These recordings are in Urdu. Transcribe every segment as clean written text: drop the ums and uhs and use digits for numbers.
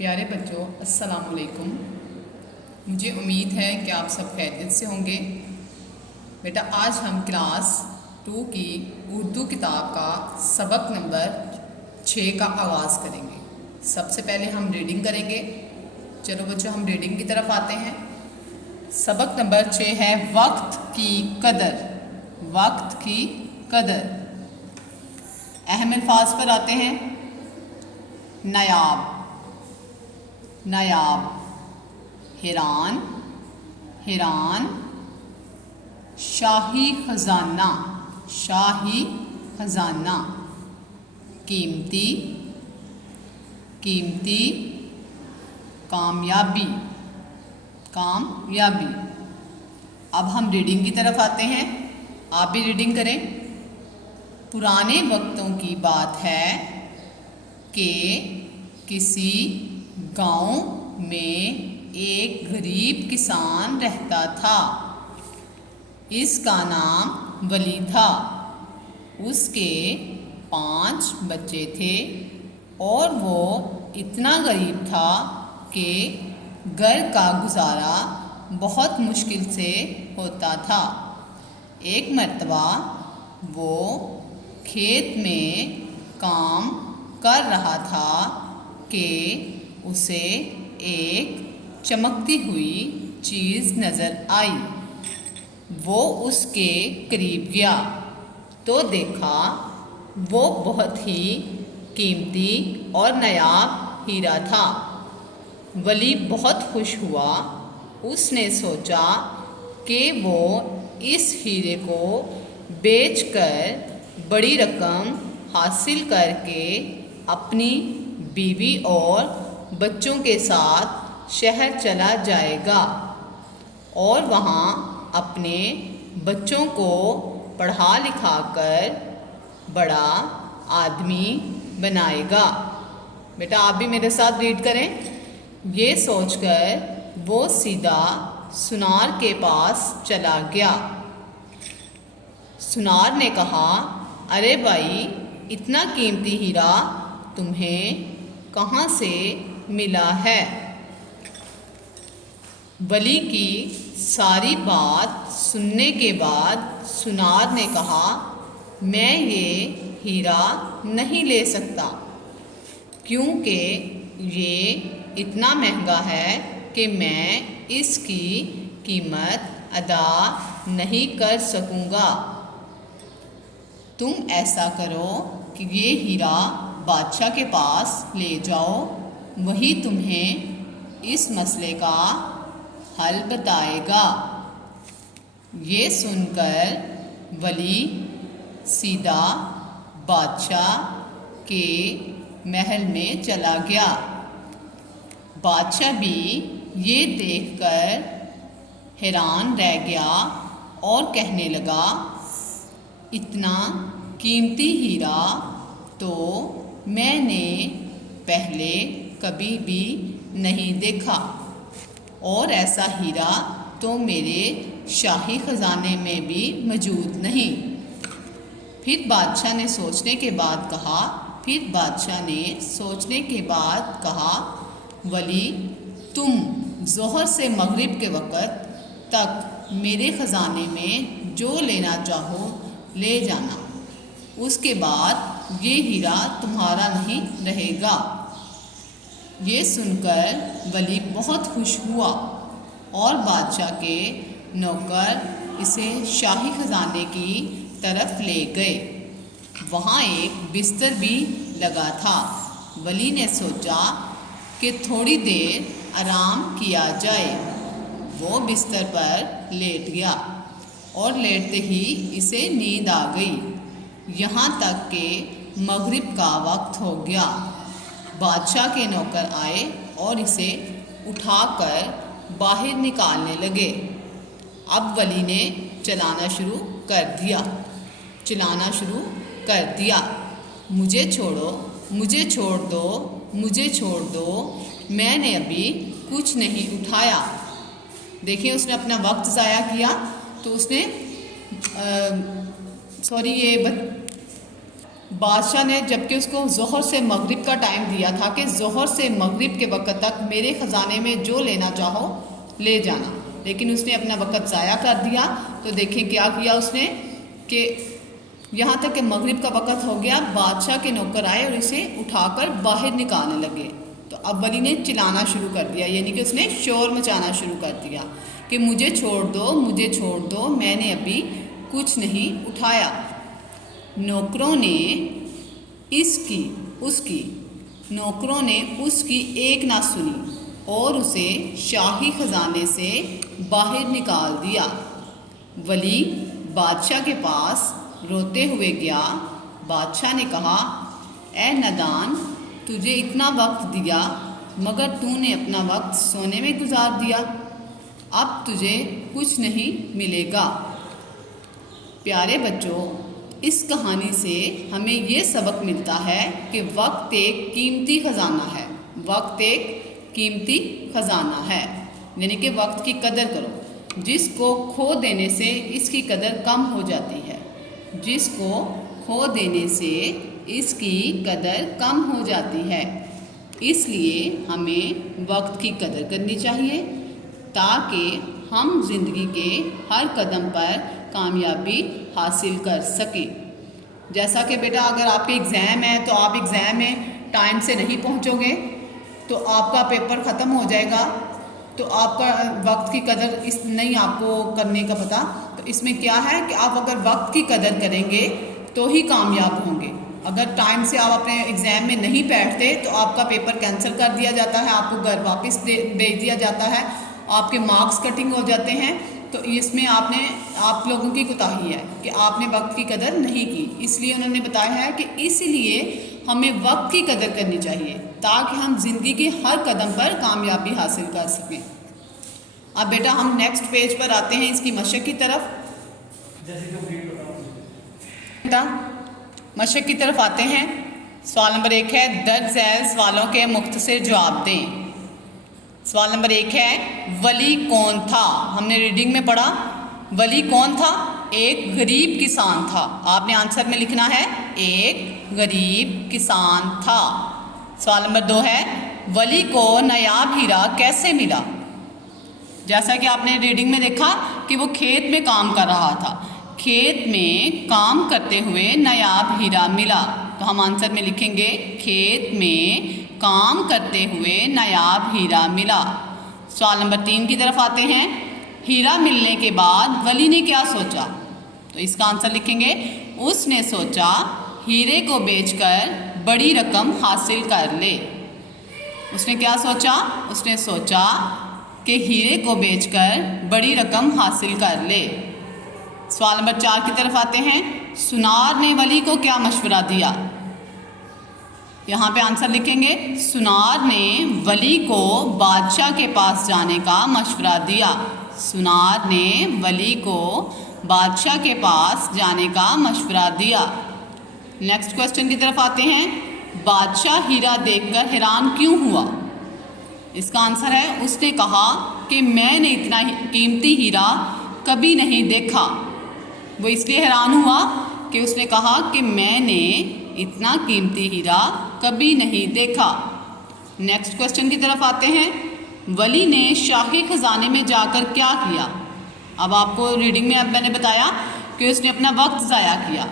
پیارے بچوں السلام علیکم۔ مجھے امید ہے کہ آپ سب خیریت سے ہوں گے۔ بیٹا آج ہم کلاس 2 کی اردو کتاب کا سبق نمبر 6 کا آغاز کریں گے۔ سب سے پہلے ہم ریڈنگ کریں گے۔ چلو بچوں ہم ریڈنگ کی طرف آتے ہیں۔ سبق نمبر 6 ہے وقت کی قدر۔ وقت کی قدر۔ اہم الفاظ پر آتے ہیں۔ نایاب، نایاب، حیران، حیران، شاہی خزانہ، شاہی خزانہ، قیمتی، قیمتی، کامیابی، کامیابی۔ اب ہم ریڈنگ کی طرف آتے ہیں، آپ بھی ریڈنگ کریں۔ پرانے وقتوں کی بات ہے کہ کسی گاؤں میں ایک غریب کسان رہتا تھا۔ اس کا نام ولی تھا۔ اس کے 5 بچے تھے اور وہ اتنا غریب تھا کہ گھر کا گزارا بہت مشکل سے ہوتا تھا۔ ایک مرتبہ وہ کھیت میں کام کر رہا تھا کہ اسے ایک چمکتی ہوئی چیز نظر آئی۔ وہ اس کے قریب گیا تو دیکھا وہ بہت ہی قیمتی اور نایاب ہیرا تھا۔ ولی بہت خوش ہوا۔ اس نے سوچا کہ وہ اس ہیرے کو بیچ کر بڑی رقم حاصل کر کے اپنی بیوی اور بچوں کے ساتھ شہر چلا جائے گا اور وہاں اپنے بچوں کو پڑھا لکھا کر بڑا آدمی بنائے گا۔ بیٹا آپ بھی میرے ساتھ ریڈ کریں۔ یہ سوچ کر وہ سیدھا سنار کے پاس چلا گیا۔ سنار نے کہا، ارے بھائی اتنا قیمتی ہیرا تمہیں کہاں سے ملا ہے؟ ولی کی ساری بات سننے کے بعد سنار نے کہا، میں یہ ہیرا نہیں لے سکتا کیونکہ یہ اتنا مہنگا ہے کہ میں اس کی قیمت ادا نہیں کر سکوں گا۔ تم ایسا کرو کہ یہ ہیرا بادشاہ کے پاس لے جاؤ، وہی تمہیں اس مسئلے کا حل بتائے گا۔ یہ سن کر ولی سیدھا بادشاہ کے محل میں چلا گیا۔ بادشاہ بھی یہ دیکھ کر حیران رہ گیا اور کہنے لگا، اتنا قیمتی ہیرا تو میں نے پہلے کبھی بھی نہیں دیکھا اور ایسا ہیرا تو میرے شاہی خزانے میں بھی موجود نہیں۔ پھر بادشاہ نے سوچنے کے بعد کہا، ولی تم ظہر سے مغرب کے وقت تک میرے خزانے میں جو لینا چاہو لے جانا، اس کے بعد یہ ہیرا تمہارا نہیں رہے گا۔ یہ سن کر ولی بہت خوش ہوا اور بادشاہ کے نوکر اسے شاہی خزانے کی طرف لے گئے۔ وہاں ایک بستر بھی لگا تھا۔ ولی نے سوچا کہ تھوڑی دیر آرام کیا جائے۔ وہ بستر پر لیٹ گیا اور لیٹتے ہی اسے نیند آ گئی، یہاں تک کہ مغرب کا وقت ہو گیا۔ بادشاہ کے نوکر آئے اور اسے اٹھا کر باہر نکالنے لگے۔ اب ولی نے چلانا شروع کر دیا، مجھے چھوڑو، مجھے چھوڑ دو، مجھے چھوڑ دو، میں نے ابھی کچھ نہیں اٹھایا۔ دیکھیں اس نے اپنا وقت ضائع کیا تو اس نے بادشاہ نے جبکہ اس کو ظہر سے مغرب کا ٹائم دیا تھا کہ ظہر سے مغرب کے وقت تک میرے خزانے میں جو لینا چاہو لے جانا، لیکن اس نے اپنا وقت ضائع کر دیا۔ تو دیکھیں کیا کیا اس نے کہ یہاں تک کہ مغرب کا وقت ہو گیا، بادشاہ کے نوکر آئے اور اسے اٹھا کر باہر نکالنے لگے۔ تو اب ولی نے چلانا شروع کر دیا، یعنی کہ اس نے شور مچانا شروع کر دیا کہ مجھے چھوڑ دو، مجھے چھوڑ دو، میں نے ابھی کچھ نہیں اٹھایا۔ نوکروں نے نوکروں نے اس کی ایک نہ سنی اور اسے شاہی خزانے سے باہر نکال دیا۔ ولی بادشاہ کے پاس روتے ہوئے گیا۔ بادشاہ نے کہا، اے نادان، تجھے اتنا وقت دیا مگر تو نے اپنا وقت سونے میں گزار دیا، اب تجھے کچھ نہیں ملے گا۔ پیارے بچوں، اس کہانی سے ہمیں یہ سبق ملتا ہے کہ وقت ایک قیمتی خزانہ ہے، وقت ایک قیمتی خزانہ ہے، یعنی کہ وقت کی قدر کرو۔ جس کو کھو دینے سے اس کی قدر کم ہو جاتی ہے، جس کو کھو دینے سے اس کی قدر کم ہو جاتی ہے۔ اس لیے ہمیں وقت کی قدر کرنی چاہیے تاکہ ہم زندگی کے ہر قدم پر کامیابی حاصل کر سکیں۔ جیسا کہ بیٹا اگر آپ کے ایگزام ہے تو آپ ایگزام میں ٹائم سے نہیں پہنچو گے تو آپ کا پیپر ختم ہو جائے گا، تو آپ کا وقت کی قدر نہیں آپ کو کرنے کا پتہ۔ تو اس میں کیا ہے کہ آپ اگر وقت کی قدر کریں گے تو ہی کامیاب ہوں گے۔ اگر ٹائم سے آپ اپنے ایگزام میں نہیں بیٹھتے تو آپ کا پیپر کینسل کر دیا جاتا ہے، آپ کو گھر واپس بھیج دیا جاتا ہے، آپ کے مارکس کٹنگ ہو جاتے ہیں۔ تو اس میں آپ لوگوں کی کوتاہی ہے کہ آپ نے وقت کی قدر نہیں کی۔ اس لیے انہوں نے بتایا ہے کہ اس لیے ہمیں وقت کی قدر کرنی چاہیے تاکہ ہم زندگی کے ہر قدم پر کامیابی حاصل کر سکیں۔ اب بیٹا ہم نیکسٹ پیج پر آتے ہیں اس کی مشق کی طرف۔ بیٹا مشق کی طرف آتے ہیں۔ سوال نمبر 1 ہے درج ذیل سوالوں کے مختصر جواب دیں۔ سوال نمبر 1 ہے ولی کون تھا؟ ہم نے ریڈنگ میں پڑھا ولی کون تھا؟ ایک غریب کسان تھا۔ آپ نے آنسر میں لکھنا ہے ایک غریب کسان تھا۔ سوال نمبر 2 ہے ولی کو نایاب ہیرا کیسے ملا؟ جیسا کہ آپ نے ریڈنگ میں دیکھا کہ وہ کھیت میں کام کر رہا تھا، کھیت میں کام کرتے ہوئے نایاب ہیرا ملا۔ تو ہم آنسر میں لکھیں گے کھیت میں کام کرتے ہوئے نایاب ہیرا ملا۔ سوال نمبر 3 کی طرف آتے ہیں۔ ہیرا ملنے کے بعد ولی نے کیا سوچا؟ تو اس کا آنسر لکھیں گے اس نے سوچا ہیرے کو بیچ کر بڑی رقم حاصل کر لے۔ اس نے کیا سوچا؟ اس نے سوچا کہ ہیرے کو بیچ کر بڑی رقم حاصل کر لے۔ سوال نمبر 4 کی طرف آتے ہیں۔ سنار نے ولی کو کیا مشورہ دیا؟ یہاں پہ آنسر لکھیں گے سنار نے ولی کو بادشاہ کے پاس جانے کا مشورہ دیا۔ سنار نے ولی کو بادشاہ کے پاس جانے کا مشورہ دیا۔ نیکسٹ کوسچن کی طرف آتے ہیں۔ بادشاہ ہیرا دیکھ کر حیران کیوں ہوا؟ اس کا آنسر ہے اس نے کہا کہ میں نے اتنا قیمتی ہیرا کبھی نہیں دیکھا۔ وہ اس لیے حیران ہوا کہ اس نے کہا کہ میں نے اتنا قیمتی ہیرا کبھی نہیں دیکھا۔ نیکسٹ کوسچن کی طرف آتے ہیں۔ ولی نے شاہی خزانے میں جا کر کیا کیا؟ اب آپ کو ریڈنگ میں اب میں نے بتایا کہ اس نے اپنا وقت ضائع کیا،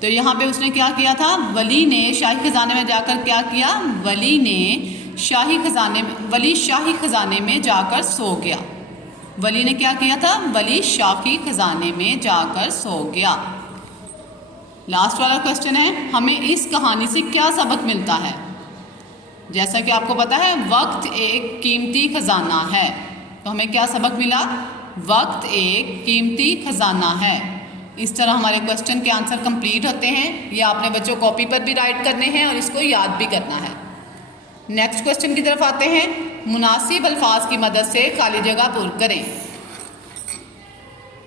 تو یہاں پہ اس نے کیا کیا تھا؟ ولی نے شاہی خزانے میں جا کر کیا کیا؟ ولی شاہی خزانے میں جا کر سو گیا۔ ولی نے کیا کیا تھا؟ ولی شاہی خزانے میں جا کر سو گیا۔ لاسٹ والا کوسچن ہے ہمیں اس کہانی سے کیا سبق ملتا ہے؟ جیسا کہ آپ کو پتا ہے وقت ایک قیمتی خزانہ ہے، تو ہمیں کیا سبق ملا؟ وقت ایک قیمتی خزانہ ہے۔ اس طرح ہمارے کوسچن کے آنسر کمپلیٹ ہوتے ہیں۔ یہ آپ نے بچوں کاپی پر بھی رائٹ کرنے ہیں اور اس کو یاد بھی کرنا ہے۔ نیکسٹ کوسچن کی طرف آتے ہیں۔ مناسب الفاظ کی مدد سے خالی جگہ پر کریں۔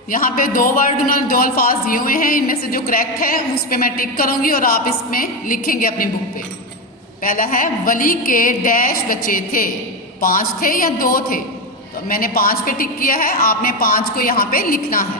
یہاں پہ 2 ورڈ انہوں نے 2 الفاظ دیے ہوئے ہیں، ان میں سے جو کریکٹ ہے اس پہ میں ٹک کروں گی اور آپ اس میں لکھیں گے اپنی بک پہ۔ پہلا ہے ولی کے ڈیش بچے تھے، 5 تھے یا 2 تھے؟ تو میں نے 5 پہ ٹک کیا ہے، آپ نے 5 کو یہاں پہ لکھنا ہے۔